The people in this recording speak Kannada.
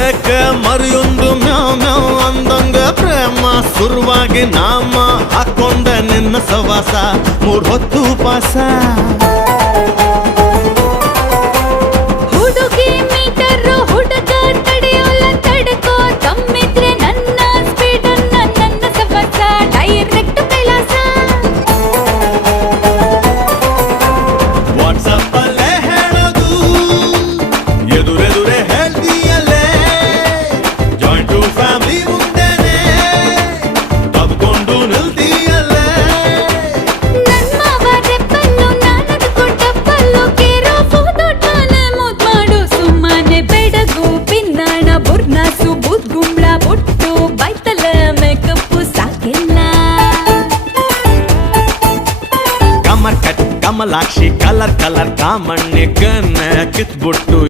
ಏಕೆ ಮರಿಯೊಂದು ಮ್ಯಾವ್ ಮ್ಯಾವ್ ಅಂದಂಗ ಪ್ರೇಮ ಶುರುವಾಗಿ ನಾಮ ಹಾಕೊಂಡ ನಿನ್ನ ಸವಾಸ 3 ಹೊತ್ತು ಉಪವಾಸ ಹುಡುಗಿ ಮೀಟರ್ ಹುಡುಗ ತಡೆಯೋಲ್ಲ ತಡ್ಕೋ ತಮ್ಮಿದ್ರೆ ನನ್ನ ಸ್ಪೀಡ್ ನನ್ನ ಸವಾಸ ಡೈರೆಕ್ಟ್ ಕೈಲಾಸ ವಾಟ್ಸಪ್ ಅಲ್ಲೇ ಹೇಳೋದು ಎದುರೆದುರೆ ಹೇಳ್ತೀಯಲ್ಲೇ ಜಾಯಿಂಟ್ ಫ್ಯಾಮಿಲಿ ಮುಂದೆನೆ ತಬ್ಕೊಂಡು ನಿಲ್ತೀಯಲ್ಲೇ ನನ್ ಮಾವ ರೆಪ್ಪಲ್ಲು ನಾನದು ಕೊಟ್ಟಪ್ಪಲ್ಲು ಕೇರೋ ಫೋಟೋಟಾನೆ ಮುದ್ ಮಾಡು ಸುಮ್ಮನೆ ಬೆಡಗು ಪಿನ್ನಾಣ ಬುರ್ನಾಸು ಬೂದ್ ಗುಂಬ್ಳ ಬೊಟ್ಟು ಬೈತಲ ಮೇಕಪ್ಪು ಸಾಕಿಲ್ಲ ಕಮರ್ ಕಟ್ ಕಮಲಾಕ್ಷಿ ಕಲರ್ ಕಾಮಣ್ಣೆ ಗನ್ನ ಕಿತ್ಬಿಟ್ಟು